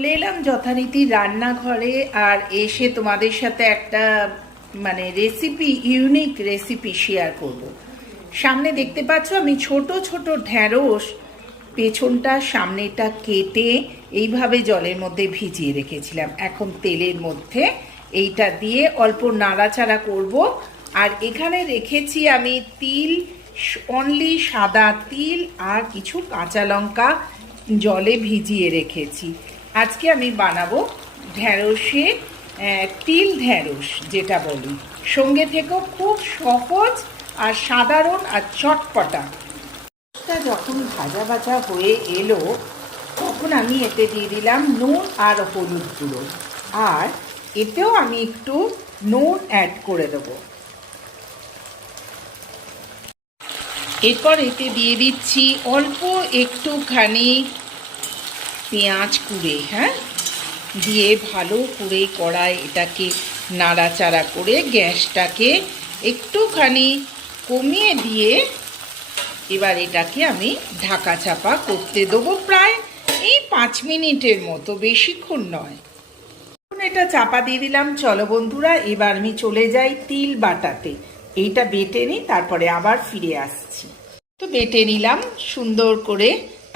চলে এলাম যথারীতি রান্নাঘরে। আর এসে তোমাদের সাথে একটা রেসিপি, ইউনিক রেসিপি শেয়ার করব। সামনে দেখতে পাচ্ছ আমি ছোট ছোট ঢ্যাঁড়স পেছনটা সামনেটা কেটে এইভাবে জলের মধ্যে ভিজিয়ে রেখেছিলাম। এখন তেলের মধ্যে এইটা দিয়ে অল্প নাড়াচাড়া করব। আর এখানে রেখেছি আমি তিল, অনলি সাদা তিল আর কিছু কাঁচা লঙ্কা জলে ভিজিয়ে রেখেছি। আজকে আমি বানাবো ঢ্যাঁড়সে তিল ঢ্যাঁড়স যেটা বলি। সঙ্গে থেকেও খুব সহজ আর সাধারণ আর চটপটা। যখন ভাজা ভাজা হয়ে এলো তখন আমি এতে দিয়ে দিলাম নুন আর হলুদ গুঁড়ো, আর এতেও আমি একটু নুন অ্যাড করে দেবো। এরপর এতে দিয়ে দিচ্ছি অল্প একটুখানি পেঁয়াজ কুড়ে, দিয়ে ভালো করে কড়াই এটাকে নাড়াচাড়া করে গ্যাসটাকে একটুখানি কমিয়ে দিয়ে এবার এটাকে আমি ঢাকা চাপা করতে দেবো প্রায় এই 5 মিনিটের মতো, বেশিক্ষণ নয়। এখন এটা চাপা দিয়ে দিলাম। চলো বন্ধুরা, এবার আমি চলে যাই তিল বাটাতে। এইটা বেটে নিই, তারপরে আবার ফিরে আসছি। তো বেটে নিলাম সুন্দর করে।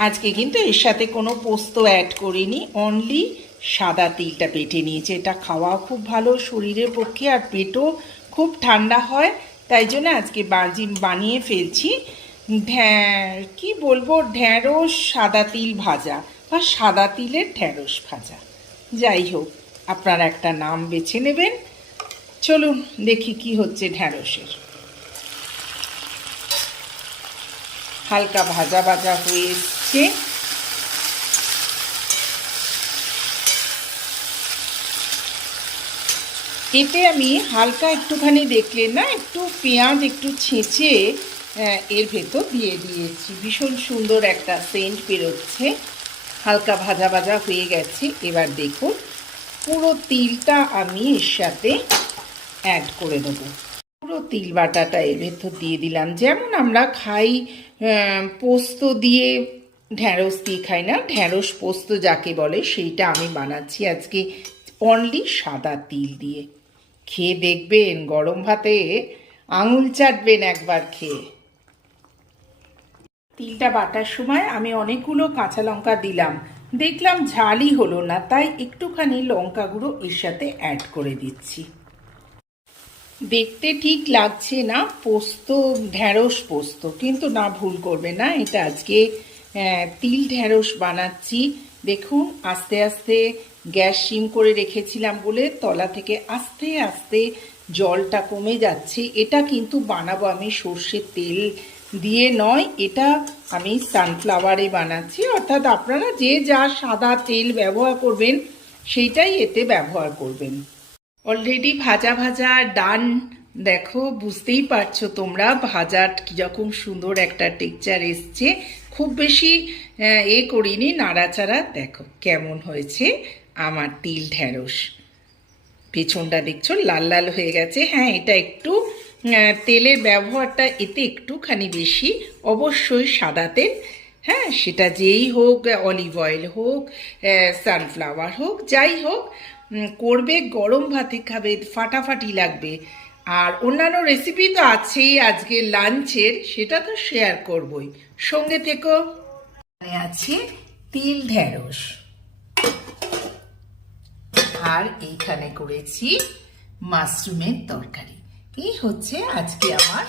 আজকে কিন্তু এর সাথে কোনো পোস্ত অ্যাড করিনি, অনলি সাদা তিলটা বেটে নিয়েছি। এটা খাওয়াও খুব ভালো শরীরের পক্ষে, আর পেটও খুব ঠান্ডা হয়। তাই জন্য আজকে বানিয়ে ফেলছি কি বলবো, ঢ্যাঁড়স সাদা তিল ভাজা বা সাদা তিলের ঢ্যাঁড়স ভাজা, যাই হোক আপনারা একটা নাম বেছে নেবেন। চলুন দেখি কি হচ্ছে ঢ্যাঁড়সের। হালকা ভাজা ভাজা হয়ে এসছে। এতে আমি হালকা একটুখানি দেখলেন না, একটু পেঁয়াজ একটু ছেঁচে এর ভেতর দিয়ে দিয়েছি। ভীষণ সুন্দর একটা সেন্ট বেরোচ্ছে। হালকা ভাজা ভাজা হয়ে গেছে। এবার দেখুন পুরো তিলটা আমি এর সাথে অ্যাড করে দেবো। পুরো তিল বাটাটা এর ভেতর দিয়ে দিলাম। যেমন আমরা খাই পোস্ত দিয়ে, ঢ্যাঁড়স দিয়ে খাই না, ঢ্যাঁড়স পোস্ত যাকে বলে, সেইটা আমি বানাচ্ছি আজকে অনলি সাদা তিল দিয়ে। খেয়ে দেখবেন, গরম ভাতে আঙুল চাটবেন একবার খেয়ে। তিলটা বাটার সময় আমি অনেকগুলো কাঁচা লঙ্কা দিলাম, দেখলাম ঝালই হলো না, তাই একটুখানি লঙ্কা গুঁড়ো এর সাথে অ্যাড করে দিচ্ছি। দেখতে ঠিক লাগছে না পোস্ত, ঢ্যাঁড়স পোস্ত, কিন্তু না, ভুল করবে না, এটা আজকে তিল ঢ্যাঁড়স বানাচ্ছি। দেখুন আস্তে আস্তে গ্যাস সিম করে রেখেছিলাম বলে তলা থেকে আস্তে আস্তে জলটা কমে যাচ্ছে। এটা কিন্তু বানাবো আমি সর্ষের তেল দিয়ে নয়, এটা আমি সানফ্লাওয়ারে বানাচ্ছি। অর্থাৎ আপনারা যে যা সাদা তেল ব্যবহার করবেন সেইটাই এতে ব্যবহার করবেন। অলরেডি ভাজা ভাজা ডান। দেখো, বুঝতেই পারছো তোমরা ভাজার কীরকম সুন্দর একটা টেক্সচার এসছে। খুব বেশি করিনি নাড়াচাড়া। দেখো কেমন হয়েছে আমার তিল ঢ্যাঁড়স। পেছনটা দেখছো লাল লাল হয়ে গেছে। হ্যাঁ, এটা একটু তেলের ব্যবহারটা এতে একটুখানি বেশি, অবশ্যই সাদা তেল। হ্যাঁ, সেটা যেই হোক, অলিভ অয়েল হোক, সানফ্লাওয়ার হোক, যাই হোক, করবে গরম ভাতে খাবে, ফাটাফাটি লাগবে। আর অন্যান্য রেসিপি তো আছেই আজকে লাঞ্চের, সেটা তো শেয়ার করবই। সঙ্গে থেকেও আছে তিল ঢ্যাঁড়স, আর এইখানে করেছি মাশরুমের তরকারি। এই হচ্ছে আজকে আমার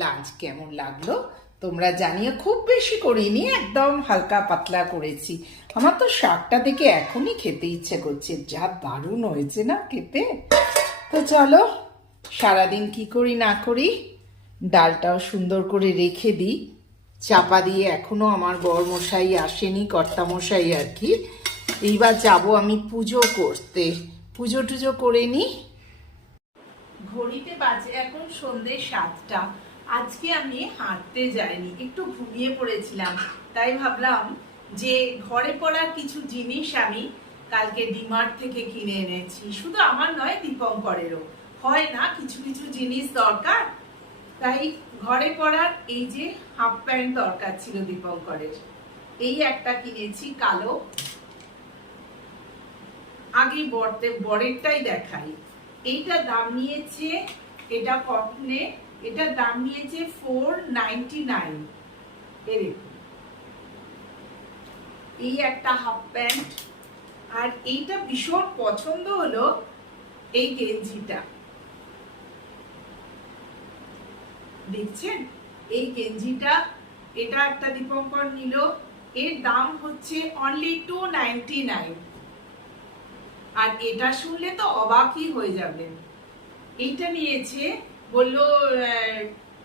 লাঞ্চ। কেমন লাগলো তোমরা জানিয়ে। খুব বেশি করিনি, একদম হালকা পাতলা করেছি। আমার তো শাকটা দেখে এখনই খেতে ইচ্ছে করছে, যা দারুণ হয়েছে না খেতে। তো চলো, সারাদিন কি করি না করি, ডালটাও সুন্দর করে রেখে দিই চাপা দিয়ে। এখনো আমার বরমশাই আসেনি, কর্তামশাই আর কি। এইবার যাব আমি পুজো করতে, পুজো টুজো করে নি। ঘড়িতে বাজে এখন সন্ধ্যে 7টা। আজকে আমি হাঁটতে যাইনি, একটু ঘুমিয়ে পড়েছিলাম। তাই ভাবলাম যে ঘরে পড়ার কিছু জিনিস আমি কালকে ডিমার্ট থেকে কিনে এনেছি। শুধু আমার নয়, দীপঙ্করেরও হয় না কিছু কিছু জিনিস দরকার। তাই ঘরে পড়ার এই যে হাফ প্যান্ট দরকার ছিল দীপঙ্করের, এই একটা কিনেছি কালো, আগে বরেরটাই দেখাই। এইটা দাম নিয়েছে, এটা কটনে, এটার দাম নিয়েছে 499। এরকম এই একটা হাফ প্যান্ট। আর এইটা ভীষণ পছন্দ হলো, এই গেঞ্জিটা দেখছেন, এই গেঞ্জিটা, এটা একটা দীপঙ্কর নিল, এর দাম হচ্ছে অনলি 299। আর এটা শুনলে তো অবাকই হয়ে যাবেন। এইটা নিয়েছে, বললো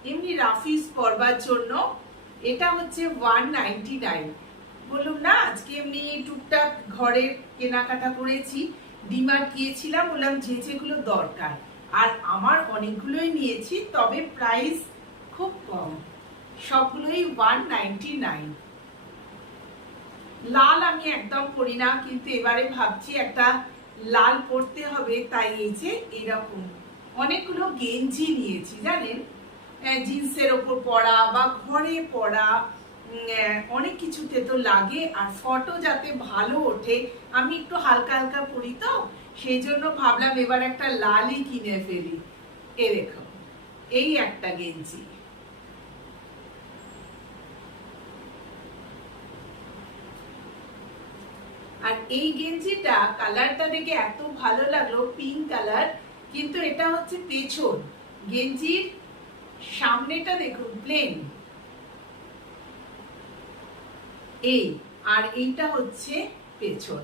এমনি রাফিজ পরবার জন্য, এটা হচ্ছে 199। বললাম না, আজকে এমনি টুকটাক ঘরের কেনাকাটা করেছি, ডিমার্ট গিয়েছিলাম, বললাম যে যেগুলো দরকার, আর আমার অনেকগুলোই নিয়েছি, তবে প্রাইস খুব কম, সবগুলোই 199। লাল আমি একদম পরি না, কিন্তু এবারে ভাবছি একটা লাল পরতে হবে, তাই এই যে এরকম অনেকগুলো গেঞ্জি নিয়েছি জানেন, জিন্সের ওপর পরা বা ঘরে পরা, অনেক কিছুতে তো লাগে, আর ফটো যাতে ভালো ওঠে, আমি একটু হালকা হালকা পরি তো, সেই জন্য ভাবলাম এবার একটা লালই কিনে ফেলি। এরকম এই একটা গেঞ্জি। আর এই গেঞ্জিটা কালারটা দেখে এত ভালো লাগলো, পিঙ্ক কালার, কিন্তু এটা হচ্ছে পেছন, গেঞ্জির সামনেটা দেখুন প্লেন, এই, আর এইটা হচ্ছে পেছন।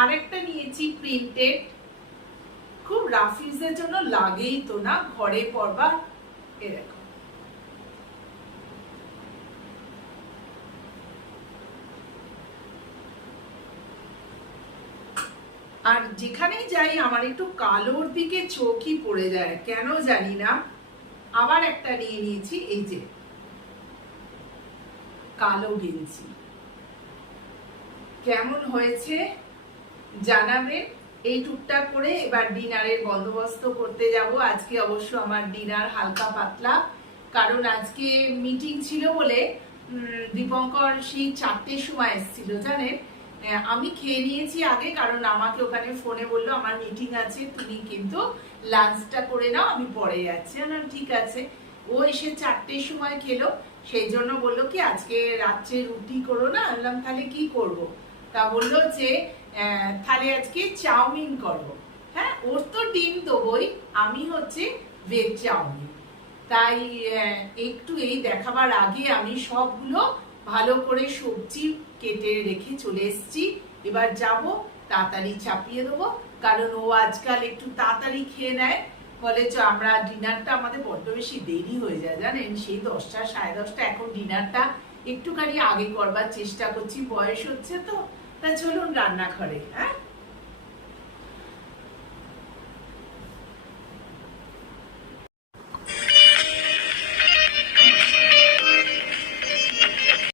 আরেকটা নিয়েছি প্রিন্টেড, খুব রাফ ইউজের জন্য লাগেই তো না, ঘরে পরবা। এরকম আর যেখানেই যাই আমার একটু কালোর দিকে চোখই পড়ে যায়, কেন জানি না। আবার একটা নিয়ে নিয়েছি, এই যে কালো গেঞ্জি, কেমন হয়েছে জানাবেন। এই টুকটাক করে এবার ডিনারের বন্দোবস্ত করতে যাব। আজকে অবশ্য আমার ডিনার হালকা পাতলা, কারণ আজকে মিটিং ছিল বলে দীপঙ্কর সেই 4টের সময় এসেছিল জানেন। আমি খেয়ে নিয়েছি আগে, কারণ আমাকে ওখানে ফোনে বললো আমার মিটিং আছে, তুমি কিন্তু লাঞ্চটা করে নাও, আমি পরে যাচ্ছি। না ঠিক আছে। ও এসে 4টের সময় খেলো, সেই জন্য বললো কি আজকে রাত্রে রুটি করো না। বললাম তাহলে কি করব? তা বললো যে তাহলে আজকে চাউমিন করো। হ্যাঁ, ওর তো ডিম দেবই, আমি হচ্ছে ভেজ চাউমিন। তাই একটু এই দেখাবার আগে আমি সবগুলো ভালো করে সবজি কেটে রেখে চলে এসেছি। এবার যাব, তাড়াতাড়ি চাপিয়ে দেবো, কারণ ও আজকাল একটু তাড়াতাড়ি খেয়ে নেয়, বলে আমরা ডিনারটা আমাদের বড্ড বেশি দেরি হয়ে যায় জানেন, সেই 10টা 10:30। এখন ডিনারটা একটুখানি আগে করবার চেষ্টা করছি, বয়স হচ্ছে তো। তা চলুন রান্নাঘরে। হ্যাঁ।